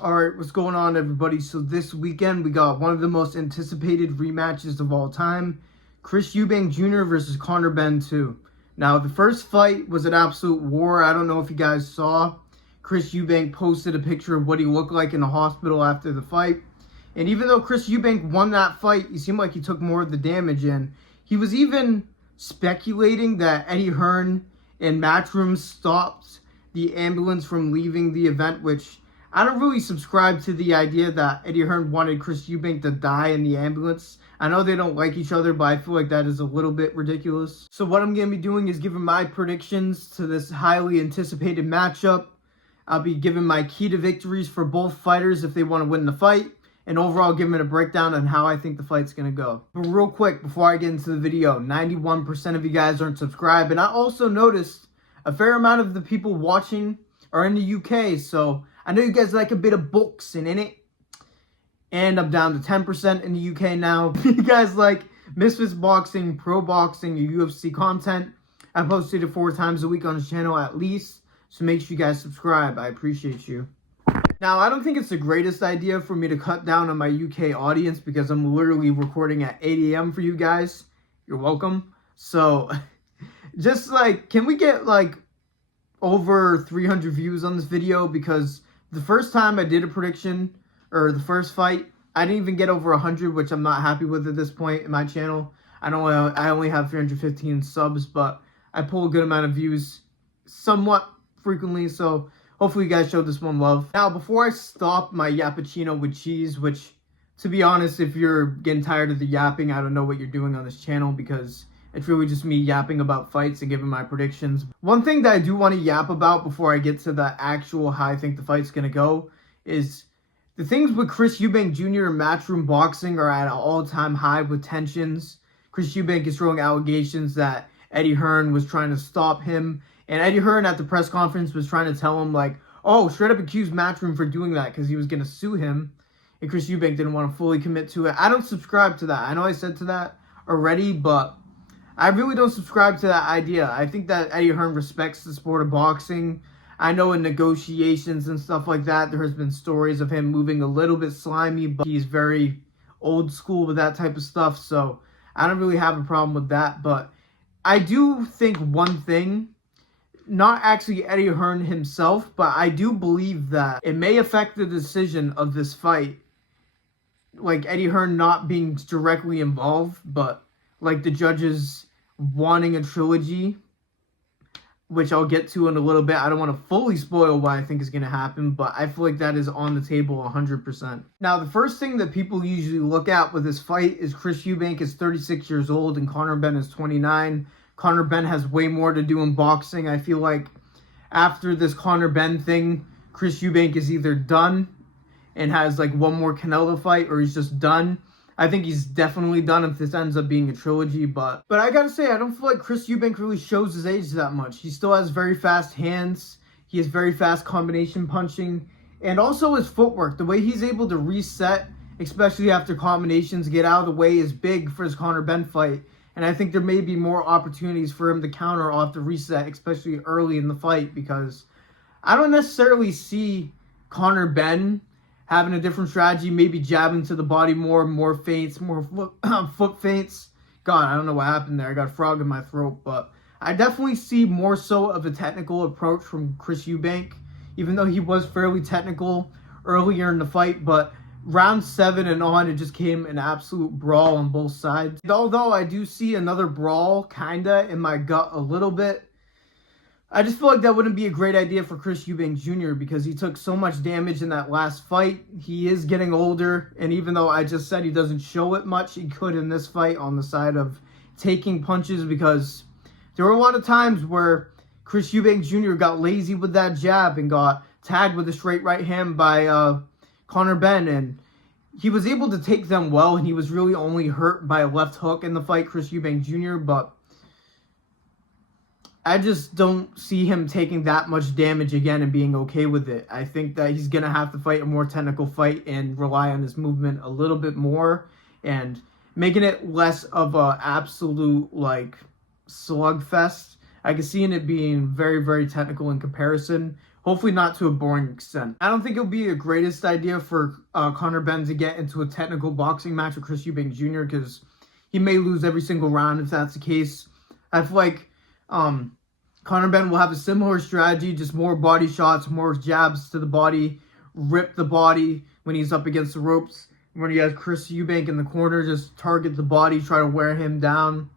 Alright, what's going on, everybody? So this weekend we got one of the most anticipated rematches of all time. Chris Eubank Jr. versus Conor Benn 2. Now, the first fight was an absolute war. I don't know if you guys saw. Chris Eubank posted a picture of what he looked like in the hospital after the fight. And even though Chris Eubank won that fight, he seemed like he took more of the damage. And he was even speculating that Eddie Hearn and Matchroom stopped the ambulance from leaving the event, which I don't really subscribe to the idea that Eddie Hearn wanted Chris Eubank to die in the ambulance. I know they don't like each other, but I feel like that is a little bit ridiculous. So what I'm going to be doing is giving my predictions to this highly anticipated matchup. I'll be giving my key to victories for both fighters if they want to win the fight, and overall giving a breakdown on how I think the fight's going to go. But real quick, before I get into the video, 91% of you guys aren't subscribed, and I also noticed a fair amount of the people watching are in the UK, so I know you guys like a bit of boxing in it. And I'm down to 10% in the UK now. If you guys like Misfits boxing, pro boxing, or UFC content, I posted it 4 times a week on this channel at least. So make sure you guys subscribe. I appreciate you. Now, I don't think it's the greatest idea for me to cut down on my UK audience because I'm literally recording at 8 a.m. for you guys. You're welcome. So, just like, can we get like over 300 views on this video? Because the first time I did a prediction, or the first fight, I didn't even get over 100, which I'm not happy with at this point in my channel. I only have 315 subs, but I pull a good amount of views somewhat frequently, so hopefully you guys showed this one love. Now, before I stop my yappuccino with cheese, which, to be honest, if you're getting tired of the yapping, I don't know what you're doing on this channel, because it's really just me yapping about fights and giving my predictions. One thing that I do want to yap about before I get to the actual how I think the fight's going to go is the things with Chris Eubank Jr. and Matchroom Boxing are at an all-time high with tensions. Chris Eubank is throwing allegations that Eddie Hearn was trying to stop him. And Eddie Hearn at the press conference was trying to tell him, like, oh, straight up accuse Matchroom for doing that because he was going to sue him. And Chris Eubank didn't want to fully commit to it. I don't subscribe to that. I know I said to that already, but I really don't subscribe to that idea. I think that Eddie Hearn respects the sport of boxing. I know in negotiations and stuff like that, there has been stories of him moving a little bit slimy, but he's very old school with that type of stuff, so I don't really have a problem with that. But I do think one thing, not actually Eddie Hearn himself, but I do believe that it may affect the decision of this fight. Like Eddie Hearn not being directly involved, but like the judges wanting a trilogy, which I'll get to in a little bit. I don't want to fully spoil what I think is going to happen, but I feel like that is on the table 100%. Now, the first thing that people usually look at with this fight is Chris Eubank is 36 years old and Conor Benn is 29. Conor Benn has way more to do in boxing. I feel like after this Conor Benn thing, Chris Eubank is either done and has like one more Canelo fight, or he's just done. I think he's definitely done if this ends up being a trilogy, but I gotta say, I don't feel like Chris Eubank really shows his age that much. He still has very fast hands. He has very fast combination punching, and also his footwork. The way he's able to reset, especially after combinations, get out of the way is big for his Conor Benn fight. And I think there may be more opportunities for him to counter off the reset, especially early in the fight, because I don't necessarily see Conor Benn having a different strategy, maybe jabbing to the body more feints, more foot feints. God, I don't know what happened there. I got a frog in my throat. But I definitely see more so of a technical approach from Chris Eubank, even though he was fairly technical earlier in the fight. But round 7 and on, it just came an absolute brawl on both sides. Although I do see another brawl, kinda, in my gut a little bit, I just feel like that wouldn't be a great idea for Chris Eubank Jr. because he took so much damage in that last fight. He is getting older, and even though I just said he doesn't show it much, he could in this fight on the side of taking punches, because there were a lot of times where Chris Eubank Jr. got lazy with that jab and got tagged with a straight right hand by Conor Benn, and he was able to take them well, and he was really only hurt by a left hook in the fight, Chris Eubank Jr., but I just don't see him taking that much damage again and being okay with it. I think that he's going to have to fight a more technical fight and rely on his movement a little bit more and making it less of a absolute, like, slugfest. I can see it being very, very technical in comparison. hopefully not to a boring extent. I don't think it'll be the greatest idea for Conor Benn to get into a technical boxing match with Chris Eubank Jr. because he may lose every single round if that's the case. I feel like Conor Benn will have a similar strategy, just more body shots, more jabs to the body, rip the body when he's up against the ropes. When he has Chris Eubank in the corner, just target the body, try to wear him down.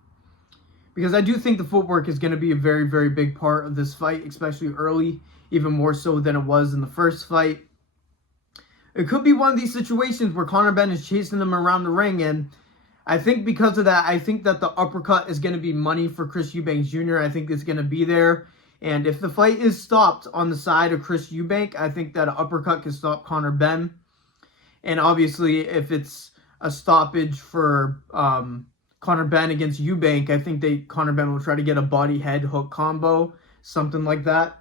Because I do think the footwork is going to be a very, very big part of this fight, especially early, even more so than it was in the first fight. It could be one of these situations where Conor Benn is chasing them around the ring, and I think because of that, I think that the uppercut is going to be money for Chris Eubank Jr. I think it's going to be there. And if the fight is stopped on the side of Chris Eubank, I think that an uppercut can stop Conor Benn. And obviously, if it's a stoppage for Conor Benn against Eubank, I think Conor Benn will try to get a body head hook combo, something like that.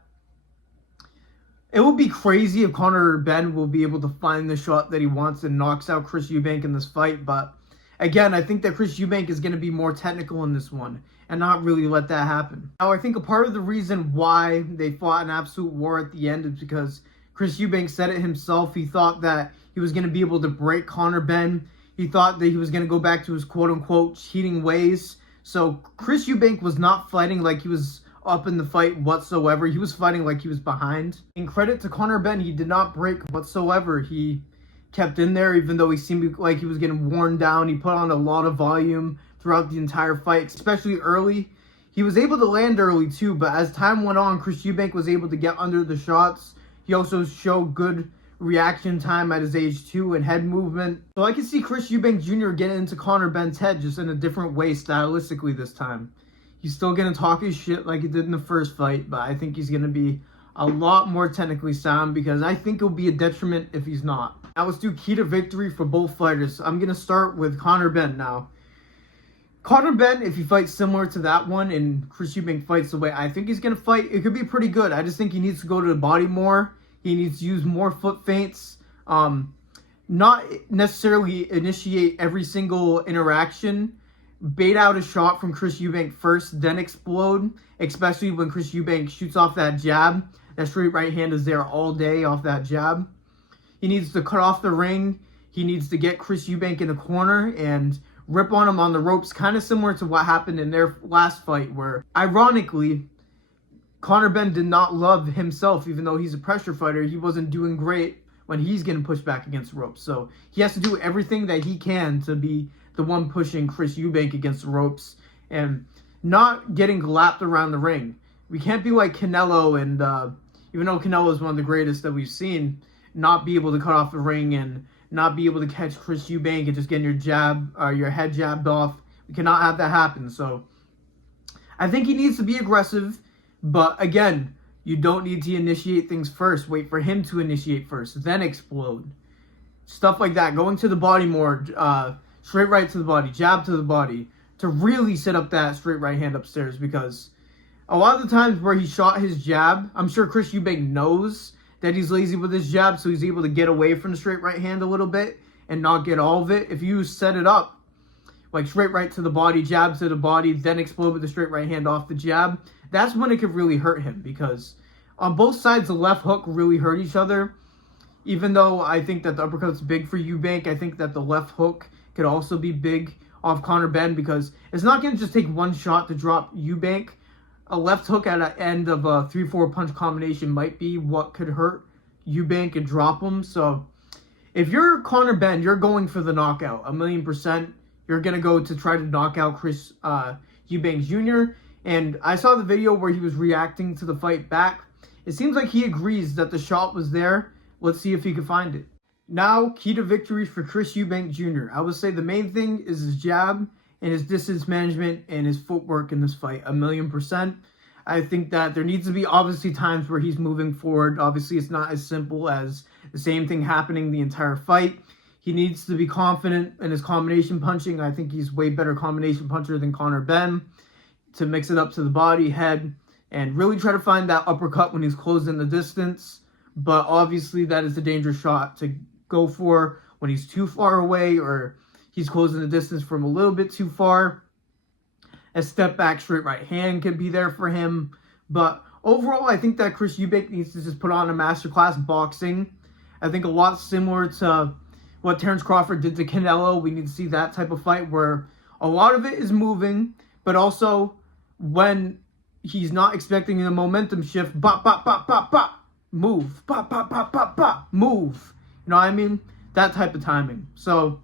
It will be crazy if Conor Benn will be able to find the shot that he wants and knocks out Chris Eubank in this fight. But again, I think that Chris Eubank is going to be more technical in this one and not really let that happen. Now, I think a part of the reason why they fought an absolute war at the end is because Chris Eubank said it himself. He thought that he was going to be able to break Conor Benn. He thought that he was going to go back to his quote-unquote cheating ways. So Chris Eubank was not fighting like he was up in the fight whatsoever. He was fighting like he was behind. In credit to Conor Benn, he did not break whatsoever. He kept in there even though he seemed like he was getting worn down. He put on a lot of volume throughout the entire fight, especially early. He was able to land early too, but as time went on, Chris Eubank was able to get under the shots. He also showed good reaction time at his age too and head movement. So I can see Chris Eubank Jr. getting into Conor Benn's head just in a different way stylistically this time. He's still going to talk his shit like he did in the first fight, but I think he's going to be a lot more technically sound because I think it'll be a detriment if he's not. Now let's do key to victory for both fighters. I'm going to start with Conor Benn now. Conor Benn, if he fights similar to that one and Chris Eubank fights the way I think he's going to fight, it could be pretty good. I just think he needs to go to the body more. He needs to use more foot feints. Not necessarily initiate every single interaction. Bait out a shot from Chris Eubank first, then explode. Especially when Chris Eubank shoots off that jab. That straight right hand is there all day off that jab. He needs to cut off the ring. He needs to get Chris Eubank in the corner and rip on him on the ropes. Kind of similar to what happened in their last fight where, ironically, Conor Benn did not love himself, even though he's a pressure fighter. He wasn't doing great when he's getting pushed back against the ropes. So he has to do everything that he can to be the one pushing Chris Eubank against the ropes and not getting lapped around the ring. We can't be like Canelo and, even though Canelo is one of the greatest that we've seen, not be able to cut off the ring and not be able to catch Chris Eubank and just getting your head jabbed off. We cannot have that happen. So I think he needs to be aggressive. But again, you don't need to initiate things first. Wait for him to initiate first, then explode. Stuff like that. Going to the body more, straight right to the body, jab to the body, to really set up that straight right hand upstairs. Because a lot of the times where he shot his jab, I'm sure Chris Eubank knows that he's lazy with his jab, so he's able to get away from the straight right hand a little bit and not get all of it. If you set it up, like straight right to the body, jab to the body, then explode with the straight right hand off the jab, that's when it could really hurt him because on both sides, the left hook really hurt each other. Even though I think that the uppercut's big for Eubank, I think that the left hook could also be big off Conor Benn because it's not going to just take one shot to drop Eubank. A left hook at the end of a 3-4 punch combination might be what could hurt Eubank and drop him. So if you're Conor Benn, you're going for the knockout, 1,000,000%. You're going to go to try to knock out Chris Eubank Jr. And I saw the video where he was reacting to the fight back. It seems like he agrees that the shot was there. Let's see if he can find it. Now, key to victory for Chris Eubank Jr. I would say the main thing is his jab and his distance management and his footwork in this fight, 1,000,000%. I think that there needs to be obviously times where he's moving forward. Obviously, it's not as simple as the same thing happening the entire fight. He needs to be confident in his combination punching. I think he's way better combination puncher than Conor Benn to mix it up to the body, head, and really try to find that uppercut when he's closed in the distance. But obviously, that is a dangerous shot to go for when he's too far away or he's closing the distance from a little bit too far. A step back straight right hand could be there for him. But overall, I think that Chris Eubank needs to just put on a masterclass boxing. I think a lot similar to what Terrence Crawford did to Canelo. We need to see that type of fight where a lot of it is moving, but also when he's not expecting the momentum shift, bop, bop, bop, bop, bop, move, bop, bop, bop, bop, bop, move. You know what I mean? That type of timing. So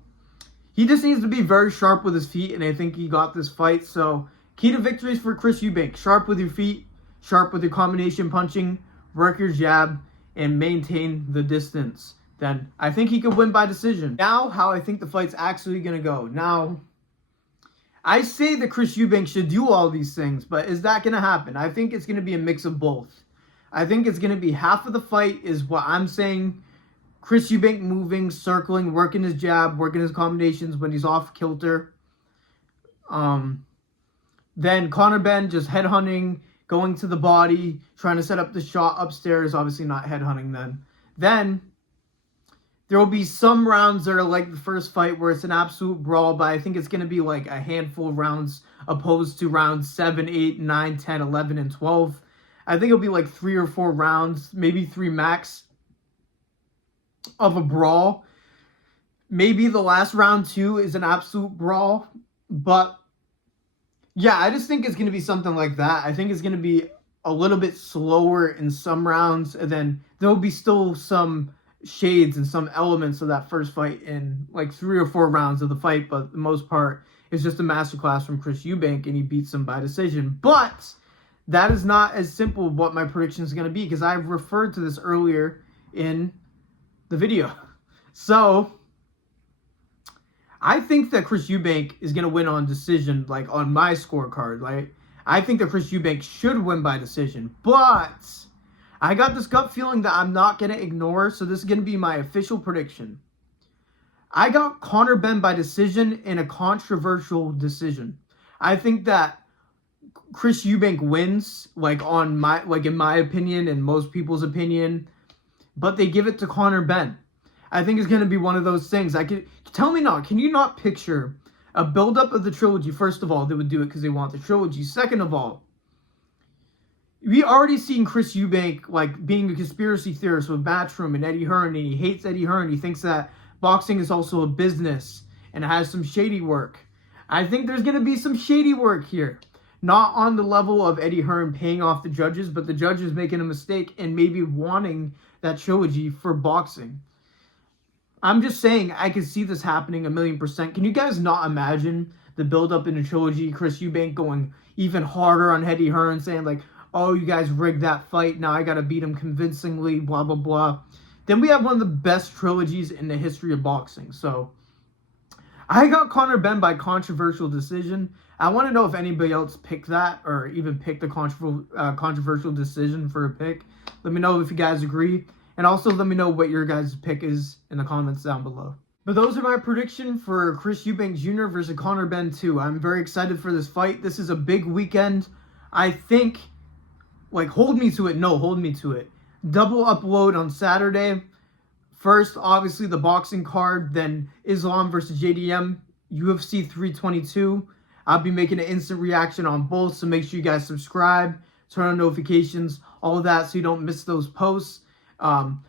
he just needs to be very sharp with his feet, and I think he got this fight. So key to victories for Chris Eubank: sharp with your feet, sharp with your combination punching, work your jab, and maintain the distance. Then I think he could win by decision. Now, how I think the fight's actually going to go. Now, I say that Chris Eubank should do all these things, but is that going to happen? I think it's going to be a mix of both. I think it's going to be half of the fight is what I'm saying. Chris Eubank moving, circling, working his jab, working his combinations when he's off kilter. Then Conor Benn just headhunting, going to the body, trying to set up the shot upstairs. Obviously not headhunting then. Then there will be some rounds that are like the first fight where it's an absolute brawl, but I think it's going to be like a handful of rounds opposed to rounds 7, 8, 9, 10, 11, and 12. I think it'll be like 3 or 4 rounds, maybe 3 max of a brawl. Maybe the last round 2 is an absolute brawl, but yeah, I just think it's going to be something like that. I think it's going to be a little bit slower in some rounds, and then there'll be still some shades and some elements of that first fight in like 3 or 4 rounds of the fight, but the most part is just a masterclass from Chris Eubank, and he beats him by decision. But that is not as simple what my prediction is going to be, because I referred to this earlier in the video. So I think that Chris Eubank is going to win on decision, like on my scorecard. Like, I think that Chris Eubank should win by decision, but I got this gut feeling that I'm not going to ignore, so this is going to be my official prediction. I got Conor Benn by decision in a controversial decision. I think that Chris Eubank wins, in my opinion and most people's opinion, but they give it to Conor Benn. I think it's going to be one of those things. Can you not picture a build-up of the trilogy? First of all, they would do it because they want the trilogy. Second of all, we already seen Chris Eubank being a conspiracy theorist with Matchroom and Eddie Hearn, and he hates Eddie Hearn. He thinks that boxing is also a business and has some shady work. I think there's going to be some shady work here. Not on the level of Eddie Hearn paying off the judges, but the judges making a mistake and maybe wanting that trilogy for boxing. I'm just saying I can see this happening 1,000,000%. Can you guys not imagine the build-up in the trilogy? Chris Eubank going even harder on Eddie Hearn, saying oh, you guys rigged that fight. Now I got to beat him convincingly, blah, blah, blah. Then we have one of the best trilogies in the history of boxing. So I got Conor Benn by controversial decision. I want to know if anybody else picked that or even picked a controversial decision for a pick. Let me know if you guys agree. And also let me know what your guys' pick is in the comments down below. But those are my prediction for Chris Eubank Jr. versus Conor Benn 2. I'm very excited for this fight. This is a big weekend. I think, hold me to it. No, hold me to it. Double upload on Saturday. First, obviously, the boxing card. Then Islam versus JDM. UFC 322. I'll be making an instant reaction on both. So make sure you guys subscribe. Turn on notifications. All of that so you don't miss those posts.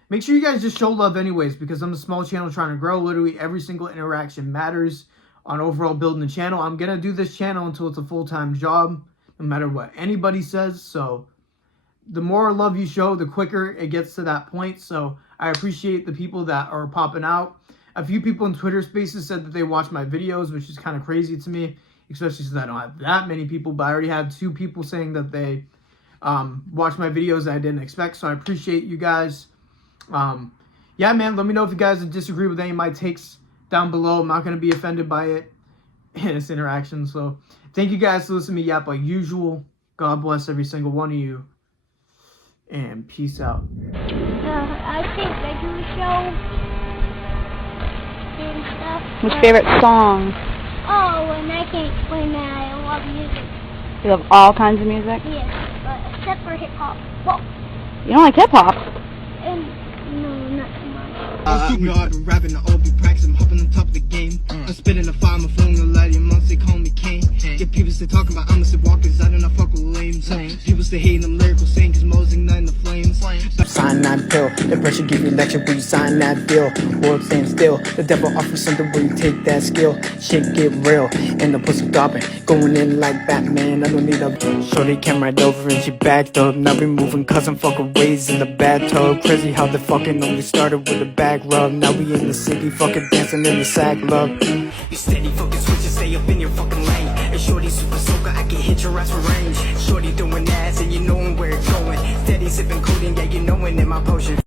Make sure you guys just show love anyways, because I'm a small channel trying to grow. Literally every single interaction matters on overall building the channel. I'm going to do this channel until it's a full-time job, no matter what anybody says. So the more love you show, the quicker it gets to that point. So I appreciate the people that are popping out. A few people in Twitter Spaces said that they watch my videos, which is kind of crazy to me, especially since I don't have that many people. But I already had 2 people saying that they watch my videos that I didn't expect. So I appreciate you guys. Yeah, man, let me know if you guys disagree with any of my takes down below. I'm not going to be offended by it in this interaction. So thank you guys for listening to me yap like usual. God bless every single one of you. And peace out. I think they do a show and stuff. What's your favorite song? Oh, and I can't explain that. I love music. You love all kinds of music? Yes, but except for hip-hop. Well, You don't like hip-hop? and no, not too much. You know I've been rapping, I all be practicing, I'm hopping on top of the game. I'm spitting the fire, my phone, no light, your months, they call me Kane. Get people still talking about I'm a walkers, I do not fuck with lames. People still hating them lyrical saying, cause Mo's igniting the flames. Sign that pill, the pressure give you lecture when you sign that deal. World stand still, the devil offers something where you take that skill. Shit get real, and the pussy gobbing, going in like Batman. I don't need a shorty came right over and she backed up. Now we moving cause I'm fucking raised in the bathtub. Crazy how the fucking only started with a back rub. Now we in the city fucking dancing in the sack love. You steady fucking switching, stay up in your fucking lane. And shorty super soaker, I can hit your ass for range. Shorty doing ass and you knowin' where it's going. Steady sipping codeine, yeah you knowin' in my potion.